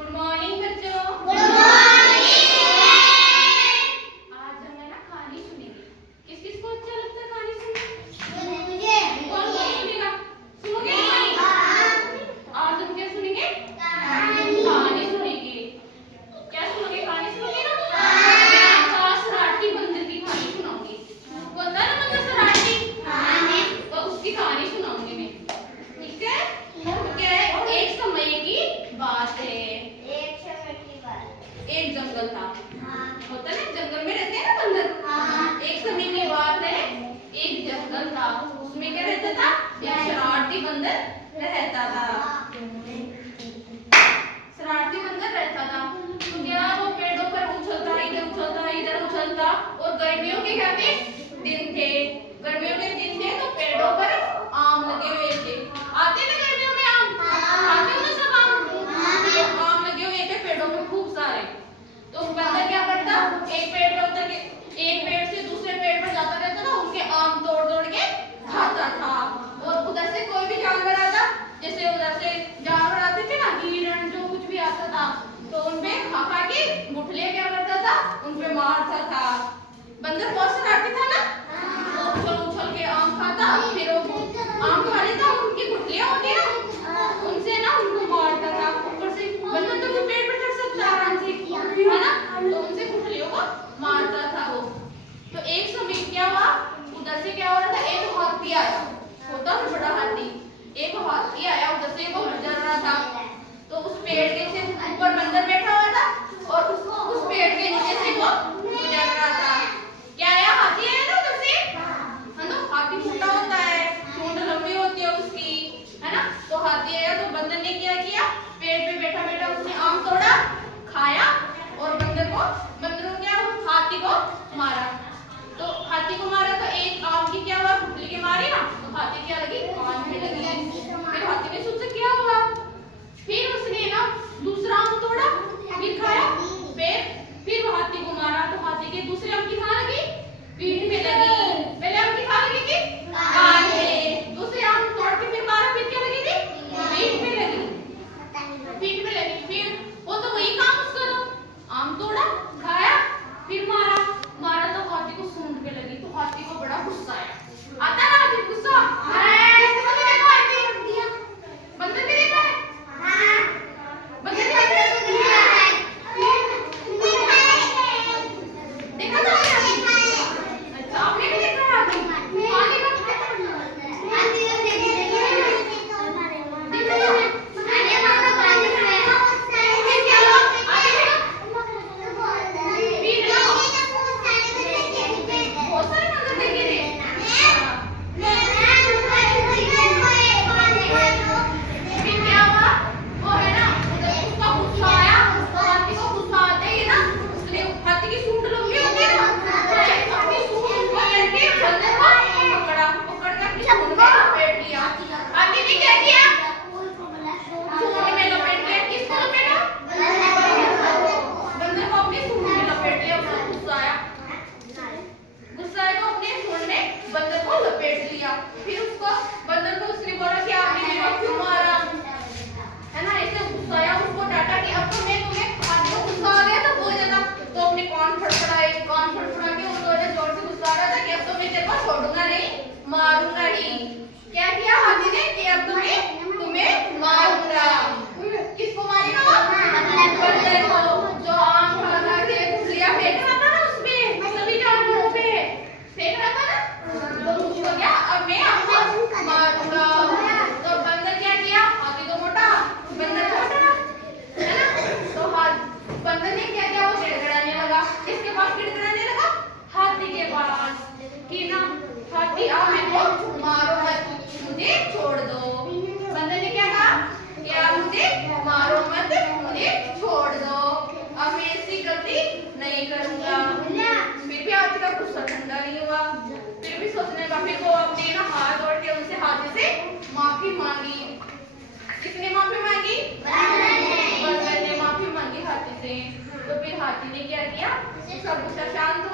Good morning बच्चों। Good morning. आज हम है ना कहानी सुनेंगे। किस किस को अच्छा लगता है कहानी सुनना? मुझे। कौन कौन सुनेगा? सुनोगे कहानी? आज हम क्या सुनेंगे? कहानी सुनेंगे। क्या सुनोगे? कहानी सुनोगे ना? मैं आपको सराठी बंदर की कहानी सुनाऊंगी। होता है ना बंदर सराठी? तो उसकी कहानी सुनाऊंगी मैं। ठीक है? तो क्या है? एक समय की बात है। एक जंगल था। होता है ना, जंगल में रहते हैं ना बंदर। एक समय की बात है, एक जंगल था। उसमें क्या रहता था? एक शरारती बंदर रहता था। शरारती बंदर रहता था। तो क्या वो पेड़ों पर उछलता, इधर उछलता। और गर्मियों के क्या थे? दिन थे। गर्मियों के दिन थे तो पेड़ों पर आम लगे हुए थे। आते ना गर्मियों में आम? खाते हो ना सब आम? तो आम लगे हुए थे पेड़ों में खूब सारे। तो बंदर क्या करता? एक पेड़ पे उतर के एक पेड़ से दूसरे पेड़ पर जाता रहता था, उनके आम तोड़ तोड़ के खाता था। और उधर से कोई भी जानवर आता, जैसे उधर से जानवर आते थे ना, हिरण जो कुछ भी आता था, तो उनपे खा खा के गुठलियां क्या करता था? उनपे मारता था। बंदर बहुत शरारती था ना, तो उछल उछल के आम खाता, फिर वो आम खा लेता, उनकी गुठलियां होती ना, उनसे ना उनको मारता था। ऊपर से बंदर तो पेड़ पे चढ़ सकता है आराम से, है ना, तो उनसे गुठलियों को मारता था वो। तो एक समय क्या हुआ? उधर से क्या हो रहा था? एक हाथी आया। होता है बड़ा हाथी। एक हाथी आया, उधर से वो गुजर रहा था। तो उस पेड़ के से ऊपर बंदर बैठा हुआ था और उस पेड़ के नीचे से वो गुजर रहा था। क्या आया? हाथी आया ना उधर से, है ना। हाथी मोटा होता है, सूंड लंबी होती है उसकी, है ना। तो हाथी आया तो बंदर ने क्या किया? पेड़ पे बैठा बैठा उसने आम तोड़ा, खाया और बंदर ने क्या हाथी को मारा। तो हाथी को मारा तो एक आम की क्या हुआ? गुठली के मारी ना, तो हाथी क्या लगी? कान में लगी। फिर हाथी ने सोचा क्या हुआ? फिर उसने ना दूसरा आम तोड़ा, फिर खाया, फिर वो हाथी को मारा तो हाथी के दूसरे आम की कहाँ लगी? पीठ में लगी। पहले आम की कहाँ लगी थी? कान में। दूसरे आम तोड़ के फिर मारा, फिर क्या लगी थी? पीठ में लगी। पीठ में लगी। फिर वो तो वही काम उसका था, आम तोड़ा, खाया, फिर मारा तो हाथी को सूंड पे लगी। तो हाथी को बड़ा गुस्सा आया। आता ना हाथी को गुस्सा? किसने देखा हाथी? बंदर ने देखा है? बंदर ने देखा है? देखा था आपने? अच्छा, आपने भी देखा है हाथी? कहाँ देखा? छोड़ूंगा नहीं, मारूंगा ही। क्या किया हाथी ने? कि अब तुम्हें मारूंगा। किसको मारेगा वो? बंदर को, जो आम खा खा के गुठलियां फेंक रहा था ना उसपे, सभी जानवरों पे फेंक रहा था ना, तो उसको क्या? अब मैं आपको मारूंगा। तो बंदर क्या किया? हाथी तो मोटा, बंदर छोटा, है ना। तो बंदर ने क्या किया? वो गिड़गिड़ाने लगा। किसके पास गिड़गिड़ाने लगा? हाथी के पास। कि ना हाथी आप मेरे को मारो मत, मुझे छोड़ दो। बंदर ने क्या कहा? कि आप मुझे मारो मत, मुझे छोड़ दो, अब मैं ऐसी गलती नहीं करूंगा। फिर भी हाथी का गुस्सा ठंडा नहीं हुआ। फिर भी सोचने लगा, फिर वो अपने ना हाथ जोड़ के उनसे हाथी से माफी मांगी। किसने माफी मांगी? बंदर ने माफी मांगी हाथी से। तो फिर हाथी ने क्या किया? सब गुस्सा शांत